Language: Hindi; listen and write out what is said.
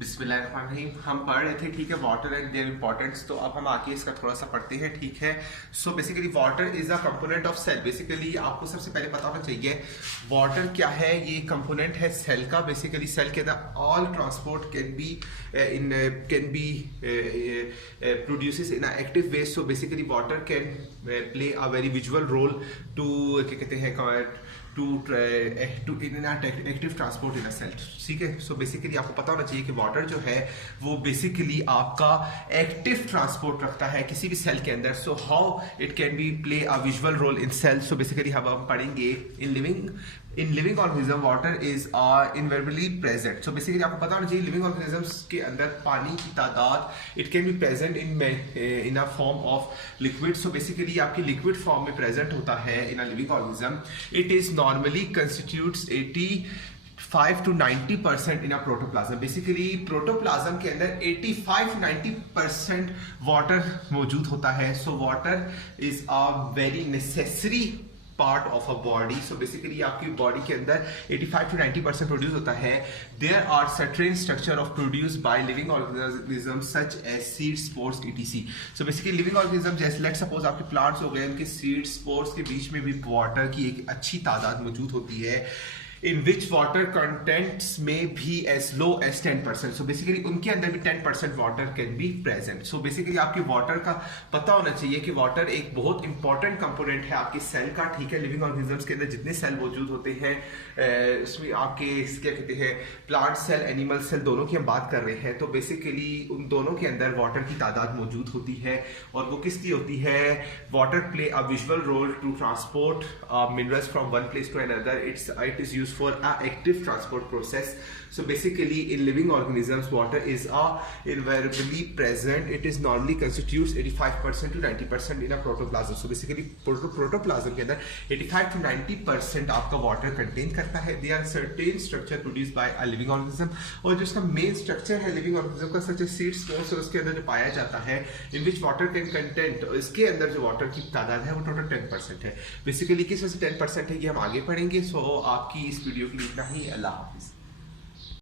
बिस्मिल्लाहिर्रहमानिर्रहीम। हम पढ़ रहे थे, ठीक है, वाटर एंड देयर इंपॉर्टेंस। तो अब हम आके इसका थोड़ा सा पढ़ते हैं, ठीक है। So basically water is a component of cell. Basically आपको सबसे पहले पता होना चाहिए वाटर क्या है। ये कंपोनेंट है सेल का। बेसिकली सेल के अंदर all transport can be produces in active way. So basically water can play a very visual role to क्या कहते हैं to in active transport in a cell, ठीक है। सो बेसिकली आपको पता होना चाहिए कि वाटर जो है वो बेसिकली आपका एक्टिव ट्रांसपोर्ट रखता है किसी भी सेल के अंदर। So how it can be play a visual role in cell. So basically हम पढ़ेंगे in living organism water is invariably present. So basically आपको पता होना चाहिए लिविंग ऑर्गेनिजम्स के अंदर पानी की तादाद it can be present in a form of liquid. So basically आपकी लिक्विड फॉर्म में प्रेजेंट होता है in a living organism. It is normally constitutes 85 to 90% in a protoplasm. Basically protoplasm के अंदर 85 to 90% वाटर मौजूद होता है। So water is a very necessary part of a body. So basically आपकी बॉडी के अंदर 85 to 90% प्रोड्यूस होता है। There are certain structure of produce by living organism such as seed, spores, etc. So basically living organism जैसे लेट सपोज आपके प्लांट्स हो गए, उनके सीड, स्पोर्स के बीच में भी वाटर की एक अच्छी तादाद मौजूद होती है। in which water contents may be as low as 10%. So basically उनके अंदर भी 10% water can be present. So basically आपकी water का पता होना चाहिए कि water एक बहुत important component है आपके सेल का, ठीक है। लिविंग ऑर्गेनिजम्स के अंदर जितने सेल मौजूद होते हैं उसमें आपके क्या कहते हैं प्लांट सेल, एनिमल सेल, दोनों की हम बात कर रहे हैं। तो बेसिकली उन दोनों के अंदर वाटर की तादाद मौजूद होती है और वो किस लिए होती है। Water play a visual role to transport minerals from one place to another. It is use for an active transport process. So basically in living organisms water is invariably present. It is normally constitutes 85% to 90% in a protoplasm. So basically protoplasm के अंदर 85 to 90% आपका water contain करता है। There are certain structure produced by a living organism और जो इसका main structure है living organism का such as seed, spores, और उसके अंदर जो पाया जाता है in which water can content, इसके अंदर जो water की तादाद है वो total 10% है। Basically किस वजह से 10% है ये हम आगे पढ़ेंगे। So आपकी इस वीडियो के लिए इतना ही। अल्लाह हाफिज।